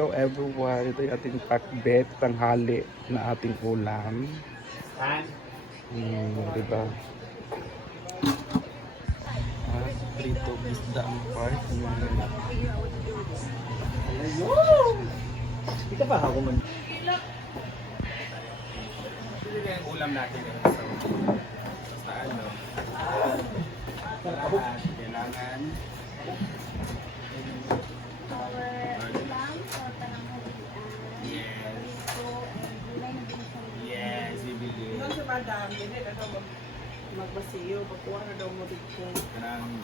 Hello everyone, ito yung ating pakbet, tanghali na ating ulam. Diba? Prito isda ang part. Ito pa ako man. Ito yung ulam natin. Sa ano? Kailangan madam, hindi na daw magbasiyo, pagkuha na daw mo dito. Kanang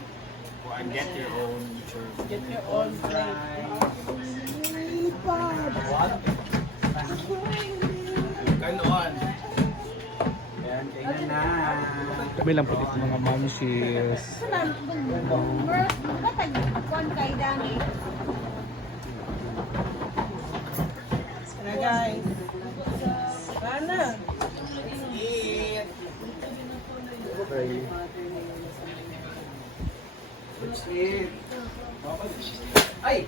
kuan get your own church. Get your own plate. Kanon. Yan, kainan na. Kami lang po dito mga mamsis. Sana guys. Sana. Okay. Let's eat. Ay!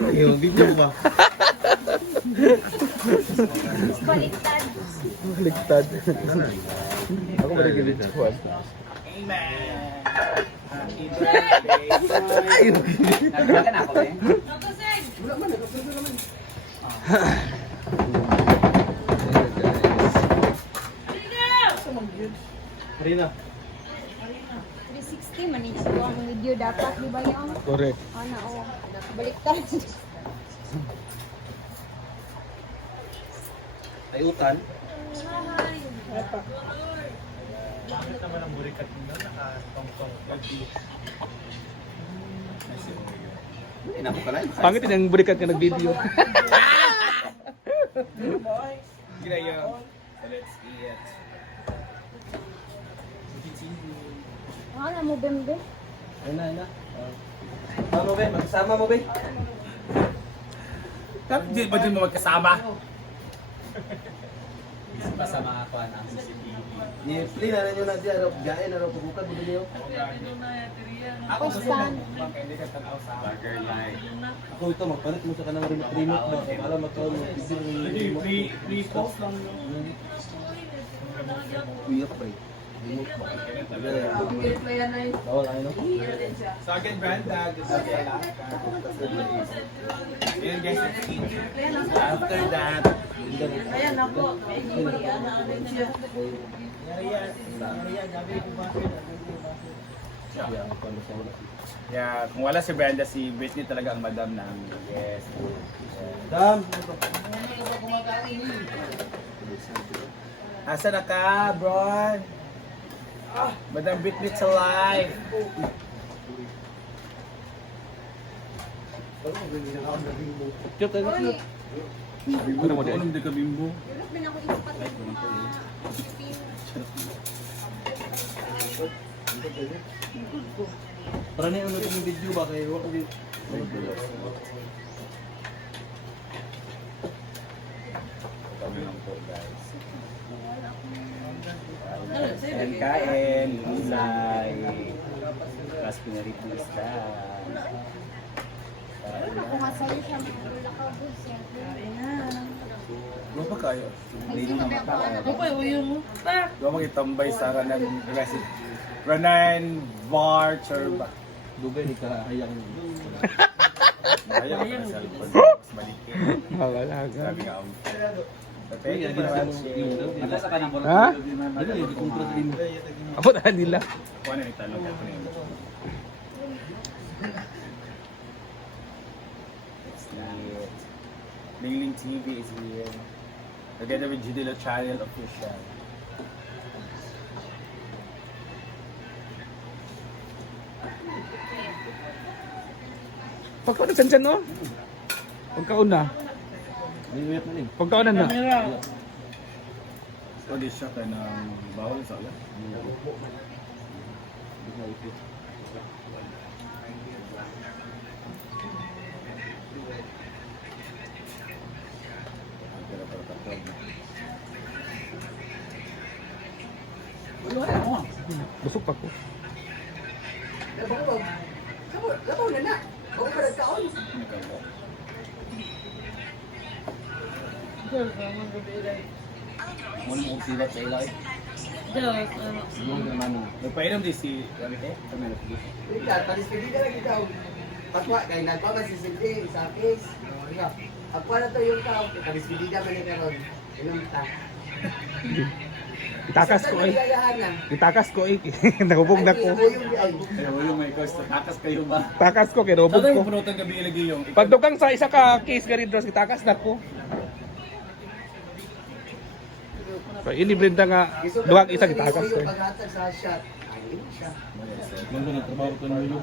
Ayun, video ba? Baliktad. Baliktad. Ako ba nag-video ko? Amen! Happy birthday! Ayun! Nagbaga na ako eh. Wala man, nagpapito naman. Rina. 360 man ito ang video dapat di ba yung Correct. ana o baliktad. Tayutan. Bakit naman ang burikat nila nakatong-tong? Inako ka lang. Pangit din ang burikat ka nag-video. Gila yun. Let's eat. Ano mo bembe? Ayun na. Sama mo, be. Magsama mo, be. Di ba din mo magkasama? Pa sa mga kuha ng CCTV. Ni-play na rin yun na siya. Gaya na rin. Pagbukan mo din yun. Ako Stand. Hindi ka tanaw sa Burger line. Ako ito, magpalit mo sa kanang remote ba? Para magkaroon mo. Pre-post lang yun. Kuya pa eh. Remote ba? Bawal ano? Sa akin, Branda, gusto ko lang. Ayan guys, after that, Ayan ako. yeah, kung wala si Brenda, si Britney talaga ang madam namin. Yes. Dam! Asa na ka, bro? Madam Britney to life. Cute ano? Ano mo din? Ano ka bimbo? Ulit din ako ispat ng mga Para na yung yung video ba kayo? Kami lang po, guys. Kain, gulay, tapos pinarito isda. ako nga sa'yo siya mga lakaw doon siya. Ano pa kayo? Hindi na mata. mo. Gawa magitambay sa Ranan Bar Churba. Dugay ni ka hayang. Ayaw ka na cellphone. Mas malikit. Makalaga. Sabi nga ako. Thank you for watching. Ha? Dili yung kontrol din mo. Apo na nila. Kung ano yung tanong ako na yun. It's lit. Lingling TV is here. Together with Judilo Channel Official. Pagkaon na dyan, no? Pagkaon na. Niwet na din. Pagkaon na na. So, di siya ka ng bawal sa ulan. Busog pa ko. Labaw na na. Okay pa nagkaon. Muna mo kong silat sa ilay. Nagpainom din si Ramite. Kami nagpili. Hindi, padispedida lang ikaw. Patwa, kaya nagpa ka si Silvi, sa case. Agpa na to yung tao. Padispedida man ni karon. Inom ta. Itakas ko eh. Gagayahan. Itakas ko eh. Nakubog na ko. Kaya yung may cost. Takas kayo ba? Takas ko, kinubog Tatay ko. yung punutan gabi ilagay yung. Pagdugang sa isa ka case ka rin, Dros, itakas na ko. So, iniblenda nga, duwag isa itakas ko. Paghatag sa shot. Ayun siya. Nung na trabaho ko ng yung.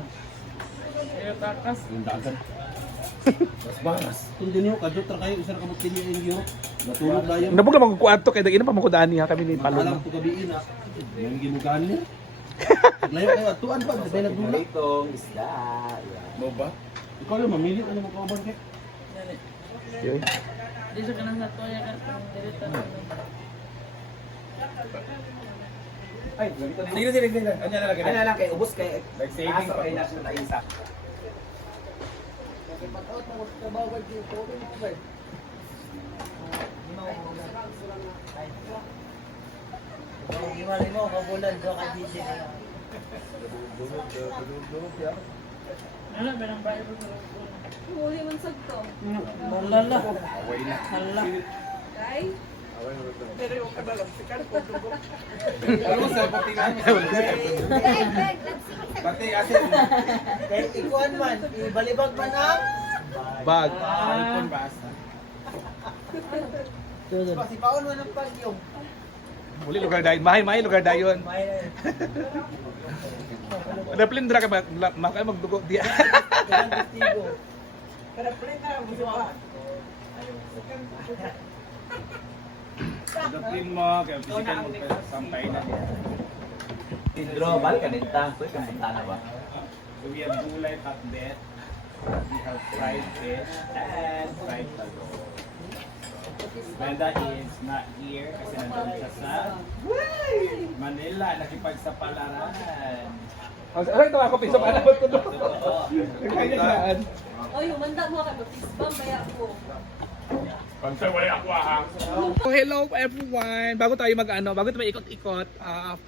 Ayaw takas. Yung dagat. Baras. Kung din yung kadyo, kayo, isa na kamot din yung iyo. Natulog na yun. Nabog na magkukuad to, kaya ina pa makudani ha kami ni Palo. Alam ko gabiin na. Yung ginugaan niya. Layo kayo, atuan pa. Sabay nagdula. Itong isda. Mo ba? Ikaw lang, mamili. Ano mo kauban kay? Yun. Di siya kanang natuya ka. Dirita. Ay, sige, sige, sige. Ano na lang? Ano lang kay ubos kay Nag-saving pa. kay national tayo isa. Pag-out mo trabaho ba yung COVID mo ba? Himali mo, kabulan do ka DJ. Ano ba nang bayo ko? Huli man sad to. Malala. Away na. Hala. Kay? Pero yung kadalam si Carpo dugo. Ano sa pati nga? Beg, Pati asin. Kay ikuan man, ibalibag man ang Bag. Cellphone basta. pasipaon man ang pagyong. Muli lugar dayon. Mahay lugar dayon. Naplindra ka ba? Makay magdugo diya. Pero play na mo sa. Pagdating mo, kaya physical mo sampay na. Tindro, balik ka nita. Kuy ka na ba? So we have gulay pakbet, we have fried fish, and fried talong. Brenda is not here kasi nandun siya sa Manila, nakipagsapalaran. Ay, ito ako piso para ko to. Kaya saan? Oy, umanda mo ka mag-isbam baya ko. So, hello everyone. Bago tayo bago tayo ikot-ikot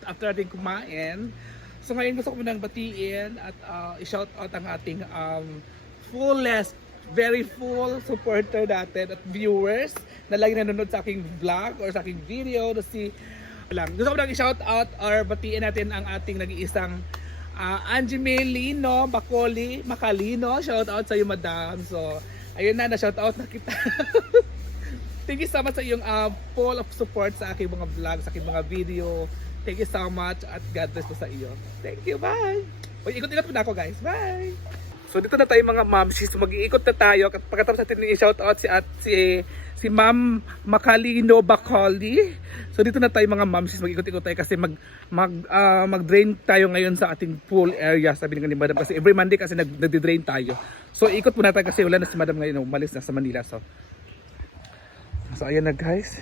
after natin kumain. So ngayon gusto ko munang batiin at i-shout out ang ating fullest, very full supporter natin at viewers na lagi nanonood sa aking vlog or sa aking video. Gusto ko munang i-shout out or batiin natin ang ating nag-iisang Angie Melino Macalino. Shout out sa iyo, madam. So ayun na shout out na kita. Thank you so much sa iyong full of support sa aking mga vlog, sa aking mga video. Thank you so much at God bless po sa iyo. Thank you, bye! O, ikot-ikot po na ako guys, bye! So dito na tayo mga mamsis, mag-iikot na tayo. Pagkatapos natin i-shoutout si Ma'am Macalino Bacoli. So dito na tayo mga mamsis, mag-ikot-ikot tayo kasi mag-drain tayo ngayon sa ating pool area, sabi ni Madam. Kasi every Monday kasi nag-drain tayo. So ikot po na tayo kasi wala na si Madam ngayon, umalis na sa Manila. So ayan na guys.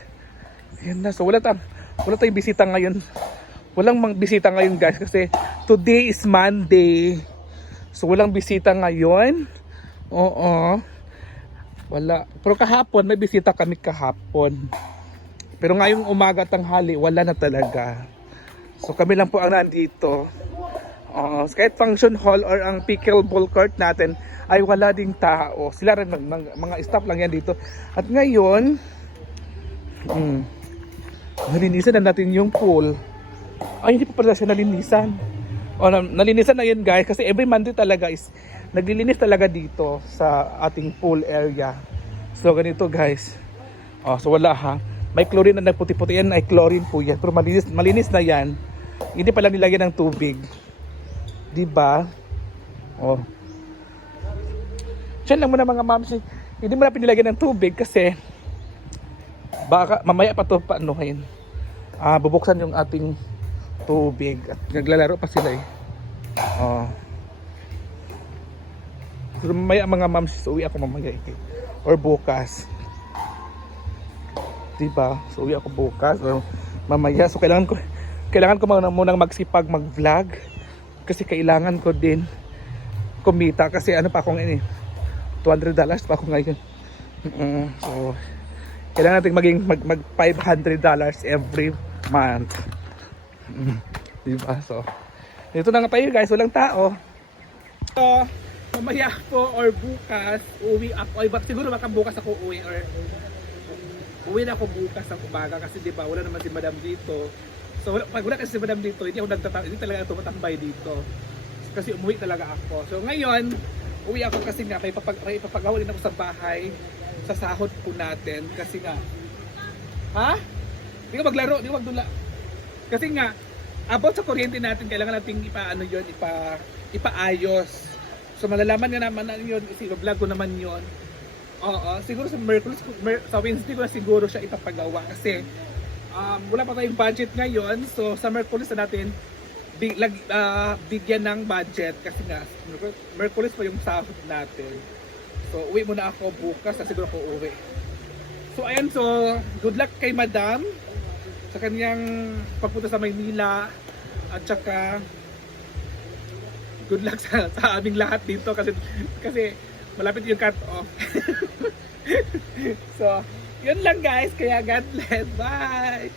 Ayan na. So wala tayong bisita ngayon. Walang bisita ngayon guys kasi today is Monday. So walang bisita ngayon. Oo. Wala. Pero kahapon may bisita kami kahapon. Pero ngayong umaga tanghali wala na talaga. So kami lang po ang nandito. Kahit function hall or ang pickleball court natin ay wala ding tao. Sila rin mga staff lang yan dito. At ngayon nalinisan na natin yung pool. Ay, hindi pa pala siya nalinisan. Nalinisan na yun guys kasi every Monday talaga is naglilinis talaga dito sa ating pool area. So ganito guys. So wala ha. May chlorine na nagputi-puti yan, ay chlorine po yan. Pero malinis na yan. Hindi pala nilagyan ng tubig. Diba? Diyan lang muna mga moms. Hindi mo na pinilagyan ng tubig kasi baka mamaya pa ito paanuhin. Bubuksan yung ating tubig at naglalaro pa sila eh. So mamaya mga moms, uwi ako mamaya or bukas. Diba? So uwi ako bukas or mamaya. So kailangan ko kailangan ko munang magsipag mag-vlog kasi kailangan ko din kumita kasi ano pa akong ini $200 pa ako ngayon. So kailangan natin mag $500 every month. Diba? So dito na nga tayo guys, walang tao. So mamaya po or bukas uwi ako, ay siguro baka bukas ako uwi or uwi na ako bukas ng umaga kasi di ba wala naman si madam dito. So pag wala kasi si madam dito, hindi talaga tumatambay dito. Kasi umuwi talaga ako. So ngayon, uwi ako kasi nga may ipapagawa din ako sa bahay sa sahod po natin kasi nga ha? Hindi ko maglaro, hindi ko magdula. Kasi nga about sa kuryente natin, kailangan nating ipaayos. So malalaman nga naman na yun, i-vlog ko naman yun. Oo, siguro sa sa Wednesday ko na siguro siya ipapagawa kasi wala pa tayong budget ngayon. So sa Merkulis na natin bigyan ng budget kasi nga Merkulis pa yung sahod natin. So uwi muna ako bukas, siguro ako uwi. So ayan, so good luck kay madam sa kanyang pagpunta sa Maynila at saka good luck sa aming lahat dito kasi malapit yung cut off. So, yun lang guys. Kaya God bless. Bye!